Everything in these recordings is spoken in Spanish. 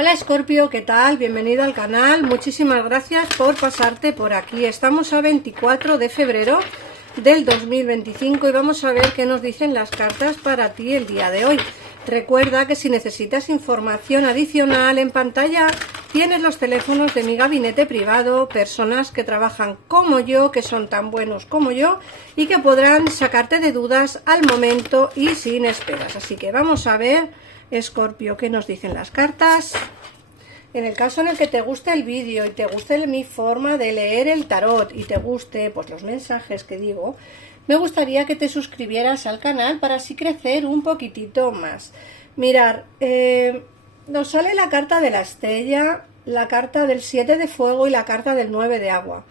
Hola Escorpio, ¿qué tal? Bienvenido al canal, muchísimas gracias por pasarte por aquí. Estamos a 24 de febrero del 2025 y vamos a ver qué nos dicen las cartas para ti el día de hoy. Recuerda que si necesitas información adicional en pantalla tienes los teléfonos de mi gabinete privado, personas que trabajan como yo, que son tan buenos como yo y que podrán sacarte de dudas al momento y sin esperas. Así que vamos a ver, Escorpio, qué nos dicen las cartas. En el caso en el que te guste el vídeo y te guste mi forma de leer el tarot y te guste pues los mensajes que digo, me gustaría que te suscribieras al canal para así crecer un poquitito más. Mirar, nos sale la carta de la estrella, la carta del 7 de fuego y la carta del 9 de agua.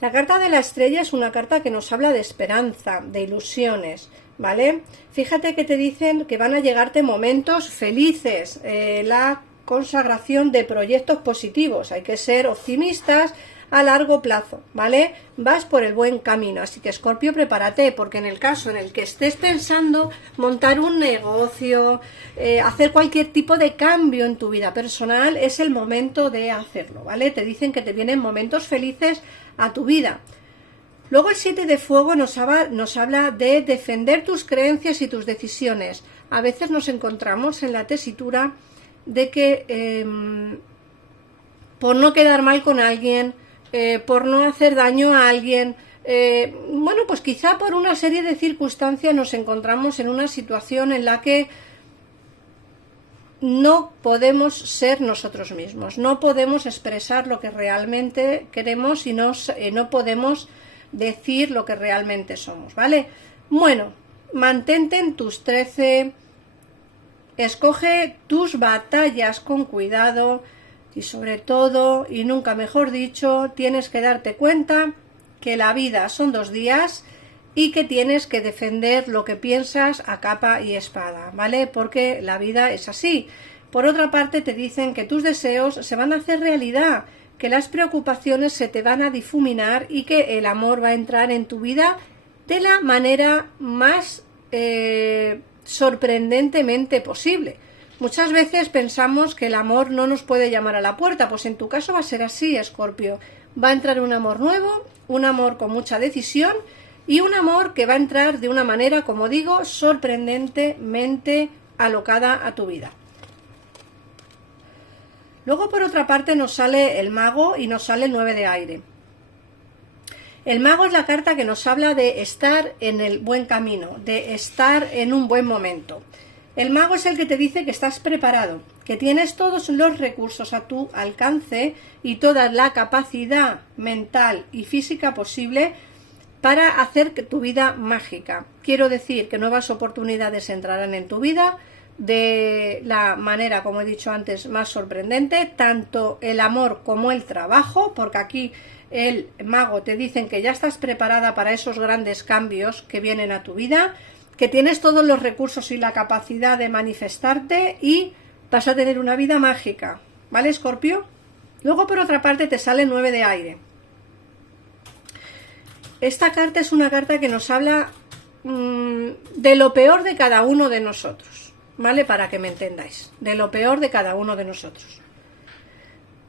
La carta de la estrella es una carta que nos habla de esperanza, de ilusiones, ¿vale? Fíjate que te dicen que van a llegarte momentos felices, la consagración de proyectos positivos. Hay que ser optimistas a largo plazo, ¿vale? Vas por el buen camino, así que Escorpio, prepárate, porque en el caso en el que estés pensando montar un negocio, hacer cualquier tipo de cambio en tu vida personal, es el momento de hacerlo, ¿vale? Te dicen que te vienen momentos felices a tu vida. Luego el 7 de fuego nos habla de defender tus creencias y tus decisiones. A veces nos encontramos en la tesitura de que por no quedar mal con alguien, por no hacer daño a alguien, bueno, pues quizá por una serie de circunstancias nos encontramos en una situación en la que no podemos ser nosotros mismos, no podemos expresar lo que realmente queremos y no podemos decir lo que realmente somos, ¿vale? Bueno, mantente en tus 13, escoge tus batallas con cuidado y sobre todo, y nunca mejor dicho, tienes que darte cuenta que la vida son 2 días y que tienes que defender lo que piensas a capa y espada, ¿vale? Porque la vida es así. Por otra parte, te dicen que tus deseos se van a hacer realidad, que las preocupaciones se te van a difuminar y que el amor va a entrar en tu vida de la manera más sorprendentemente posible. Muchas veces pensamos que el amor no nos puede llamar a la puerta, pues en tu caso va a ser así, Escorpio. Va a entrar un amor nuevo, un amor con mucha decisión y un amor que va a entrar de una manera, como digo, sorprendentemente alocada a tu vida. Luego, por otra parte, nos sale el mago y nos sale el 9 de aire. El mago es la carta que nos habla de estar en el buen camino, de estar en un buen momento. El mago es el que te dice que estás preparado, que tienes todos los recursos a tu alcance y toda la capacidad mental y física posible para hacer que tu vida mágica. Quiero decir que nuevas oportunidades entrarán en tu vida de la manera, como he dicho antes, más sorprendente, tanto el amor como el trabajo, porque aquí el mago te dicen que ya estás preparada para esos grandes cambios que vienen a tu vida, que tienes todos los recursos y la capacidad de manifestarte y vas a tener una vida mágica, ¿vale, Escorpio? Luego, por otra parte, te sale el 9 de aire. Esta carta es una carta que nos habla de lo peor de cada uno de nosotros, ¿vale? Para que me entendáis, de lo peor de cada uno de nosotros.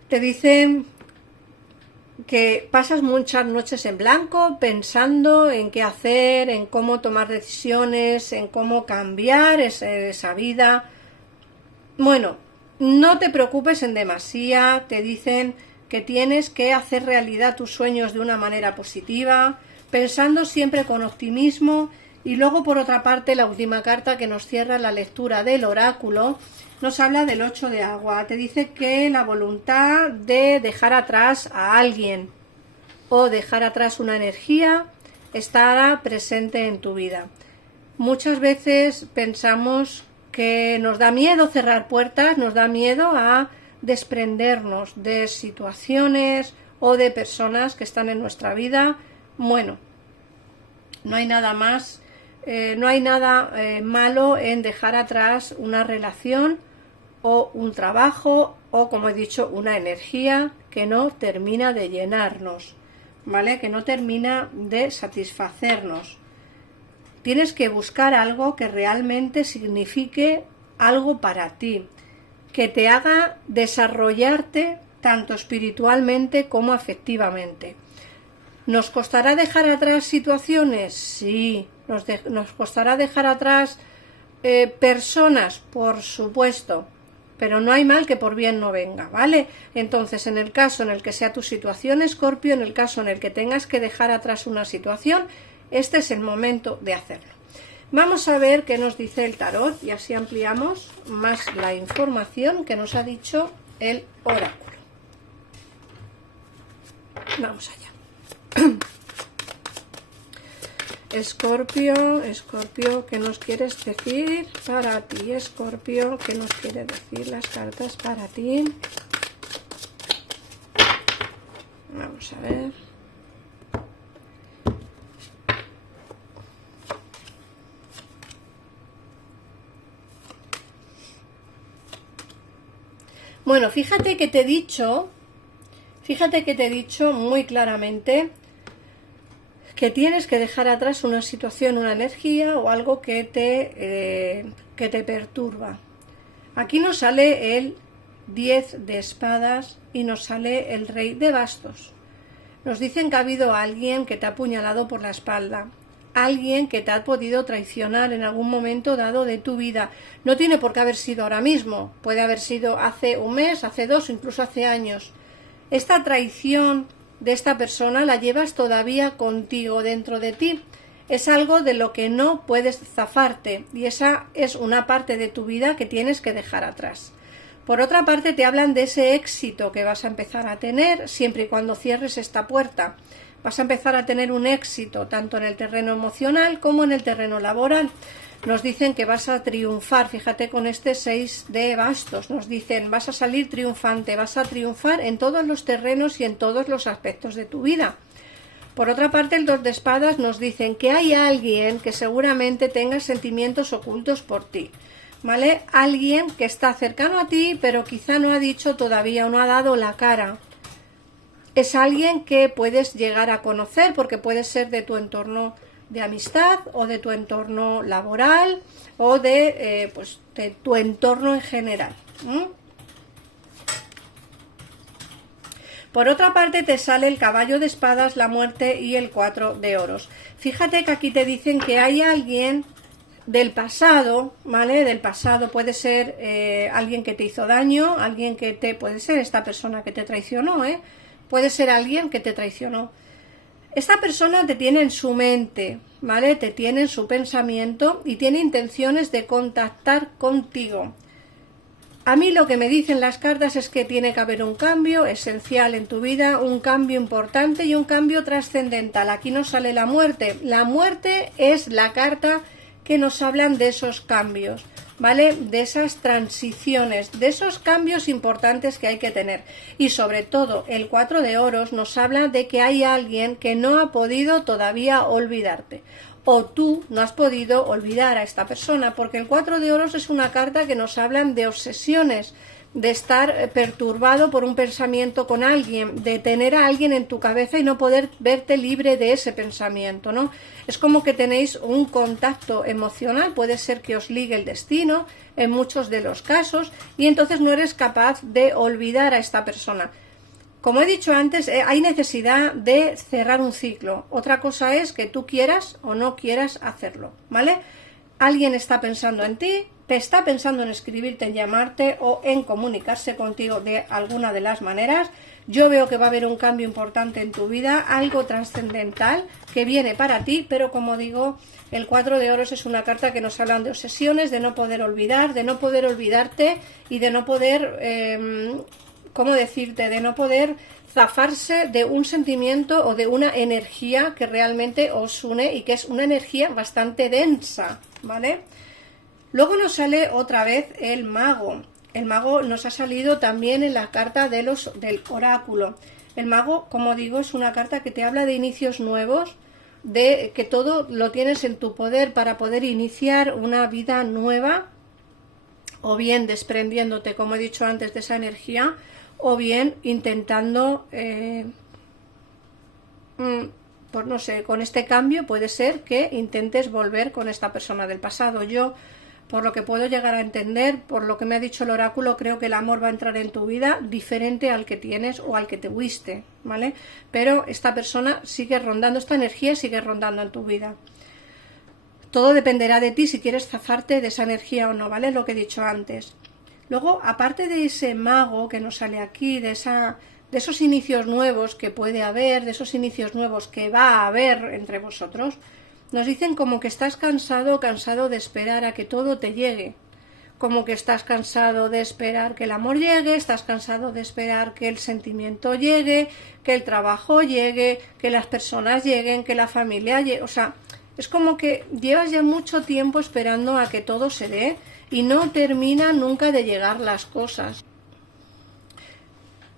Te dicen que pasas muchas noches en blanco pensando en qué hacer, en cómo tomar decisiones, en cómo cambiar esa vida. Bueno, no te preocupes en demasía, te dicen que tienes que hacer realidad tus sueños de una manera positiva, pensando siempre con optimismo. Y luego, por otra parte, la última carta que nos cierra la lectura del oráculo nos habla del 8 de agua. Te dice que la voluntad de dejar atrás a alguien o dejar atrás una energía estará presente en tu vida. Muchas veces pensamos que nos da miedo cerrar puertas, nos da miedo a desprendernos de situaciones o de personas que están en nuestra vida. Bueno, no hay nada más, no hay nada malo en dejar atrás una relación o un trabajo o, como he dicho, una energía que no termina de llenarnos, ¿vale? Que no termina de satisfacernos. Tienes que buscar algo que realmente signifique algo para ti. que te haga desarrollarte tanto espiritualmente como afectivamente. ¿Nos costará dejar atrás situaciones? Sí. ¿Nos costará dejar atrás personas? Por supuesto. Pero no hay mal que por bien no venga, ¿vale? Entonces, en el caso en el que sea tu situación, Escorpio, en el caso en el que tengas que dejar atrás una situación, este es el momento de hacerlo. Vamos a ver qué nos dice el tarot y así ampliamos más la información que nos ha dicho el oráculo. Vamos allá. Escorpio, Escorpio, ¿qué nos quieres decir para ti? Escorpio, ¿qué nos quiere decir las cartas para ti? Vamos a ver. Bueno, fíjate que te he dicho muy claramente que tienes que dejar atrás una situación, una energía o algo que te perturba. Aquí nos sale el 10 de espadas y nos sale el rey de bastos. Nos dicen que ha habido alguien que te ha apuñalado por la espalda, alguien que te ha podido traicionar en algún momento dado de tu vida. No tiene por qué haber sido ahora mismo, puede haber sido hace un mes, hace 2, incluso hace años. Esta traición de esta persona la llevas todavía contigo dentro de ti. Es algo de lo que no puedes zafarte y esa es una parte de tu vida que tienes que dejar atrás. Por otra parte, te hablan de ese éxito que vas a empezar a tener siempre y cuando cierres esta puerta. Vas a empezar a tener un éxito tanto en el terreno emocional como en el terreno laboral. Nos dicen que vas a triunfar, fíjate con este 6 de bastos, nos dicen vas a salir triunfante, vas a triunfar en todos los terrenos y en todos los aspectos de tu vida. Por otra parte, el 2 de espadas nos dicen que hay alguien que seguramente tenga sentimientos ocultos por ti, ¿vale? Alguien que está cercano a ti, pero quizá no ha dicho todavía o no ha dado la cara. Es alguien que puedes llegar a conocer porque puede ser de tu entorno de amistad o de tu entorno laboral o de tu entorno en general. Por otra parte te sale el caballo de espadas, la muerte y el 4 de oros. Fíjate que aquí te dicen que hay alguien del pasado, ¿vale? Del pasado puede ser alguien que te hizo daño, alguien que puede ser esta persona que te traicionó, puede ser alguien que te traicionó. Esta persona te tiene en su mente, ¿vale? Te tiene en su pensamiento y tiene intenciones de contactar contigo. A mí lo que me dicen las cartas es que tiene que haber un cambio esencial en tu vida, un cambio importante y un cambio trascendental. Aquí nos sale la muerte. La muerte es la carta que nos hablan de esos cambios, ¿vale? De esas transiciones, de esos cambios importantes que hay que tener. Y sobre todo, el 4 de oros nos habla de que hay alguien que no ha podido todavía olvidarte. O tú no has podido olvidar a esta persona, porque el 4 de oros es una carta que nos hablan de obsesiones, de estar perturbado por un pensamiento con alguien, de tener a alguien en tu cabeza y no poder verte libre de ese pensamiento, ¿no? Es como que tenéis un contacto emocional, puede ser que os ligue el destino en muchos de los casos y entonces no eres capaz de olvidar a esta persona. Como he dicho antes, hay necesidad de cerrar un ciclo. Otra cosa es que tú quieras o no quieras hacerlo, ¿vale? Alguien está pensando en ti, te está pensando en escribirte, en llamarte o en comunicarse contigo de alguna de las maneras. Yo veo que va a haber un cambio importante en tu vida, algo trascendental que viene para ti, pero como digo, el 4 de oros es una carta que nos habla de obsesiones, de no poder olvidar, de no poder olvidarte y de no poder, ¿cómo decirte? De no poder zafarse de un sentimiento o de una energía que realmente os une y que es una energía bastante densa, ¿vale? Luego nos sale otra vez el mago. El mago nos ha salido también en la carta del oráculo. El mago, como digo, es una carta que te habla de inicios nuevos, de que todo lo tienes en tu poder para poder iniciar una vida nueva, o bien desprendiéndote, como he dicho antes, de esa energía, o bien intentando, pues no sé, con este cambio puede ser que intentes volver con esta persona del pasado. Yo por lo que puedo llegar a entender, por lo que me ha dicho el oráculo, creo que el amor va a entrar en tu vida diferente al que tienes o al que te fuiste, ¿vale? Pero esta persona sigue rondando, esta energía sigue rondando en tu vida. Todo dependerá de ti si quieres zafarte de esa energía o no, ¿vale? Lo que he dicho antes. Luego, aparte de ese mago que nos sale aquí, de esos inicios nuevos que puede haber, de esos inicios nuevos que va a haber entre vosotros, nos dicen como que estás cansado de esperar a que todo te llegue, como que estás cansado de esperar que el amor llegue, estás cansado de esperar que el sentimiento llegue, que el trabajo llegue, que las personas lleguen, que la familia llegue, o sea, es como que llevas ya mucho tiempo esperando a que todo se dé y no termina nunca de llegar las cosas.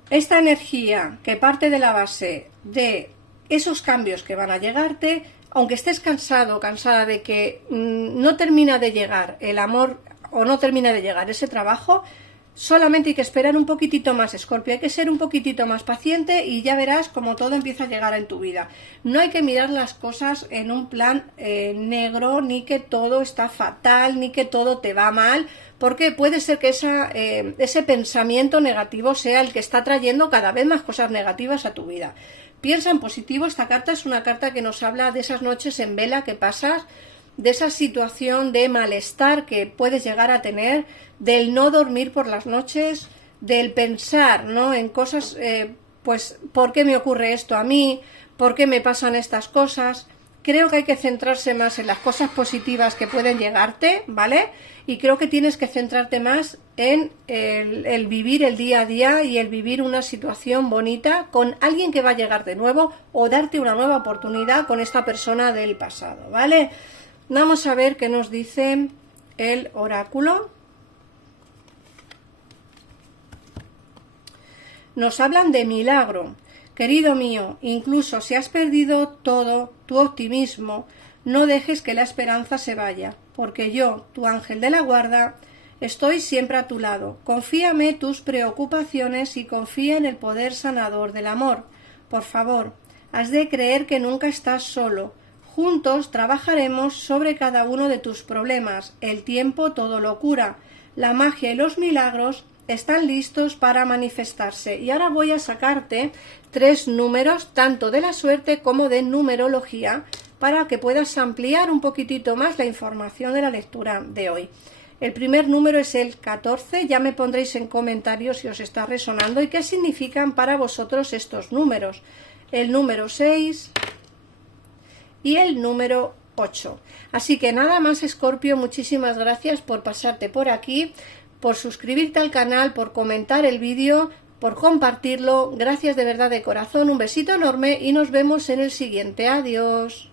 Esta energía que parte de la base de esos cambios que van a llegarte, aunque estés cansada de que no termina de llegar el amor o no termina de llegar ese trabajo, solamente hay que esperar un poquitito más, Escorpio, hay que ser un poquitito más paciente y ya verás como todo empieza a llegar en tu vida. No hay que mirar las cosas en un plan negro, ni que todo está fatal, ni que todo te va mal, porque puede ser que ese pensamiento negativo sea el que está trayendo cada vez más cosas negativas a tu vida. Piensa en positivo, esta carta es una carta que nos habla de esas noches en vela que pasas, de esa situación de malestar que puedes llegar a tener, del no dormir por las noches, del pensar, ¿no?, en cosas, pues, ¿por qué me ocurre esto a mí? ¿Por qué me pasan estas cosas? Creo que hay que centrarse más en las cosas positivas que pueden llegarte, ¿vale? Y creo que tienes que centrarte más en el vivir el día a día y el vivir una situación bonita con alguien que va a llegar de nuevo o darte una nueva oportunidad con esta persona del pasado, ¿vale? Vamos a ver qué nos dice el oráculo. Nos hablan de milagro. Querido mío, incluso si has perdido todo tu optimismo, no dejes que la esperanza se vaya, porque yo, tu ángel de la guarda, estoy siempre a tu lado. Confíame tus preocupaciones y confía en el poder sanador del amor. Por favor, has de creer que nunca estás solo. Juntos trabajaremos sobre cada uno de tus problemas. El tiempo todo lo cura. La magia y los milagros están listos para manifestarse. Y ahora voy a sacarte 3 números, tanto de la suerte como de numerología, para que puedas ampliar un poquitito más la información de la lectura de hoy. El primer número es el 14, ya me pondréis en comentarios si os está resonando y qué significan para vosotros estos números. El número 6 y el número 8. Así que nada más, Escorpio, muchísimas gracias por pasarte por aquí, por suscribirte al canal, por comentar el vídeo, por compartirlo. Gracias de verdad de corazón, un besito enorme y nos vemos en el siguiente. Adiós.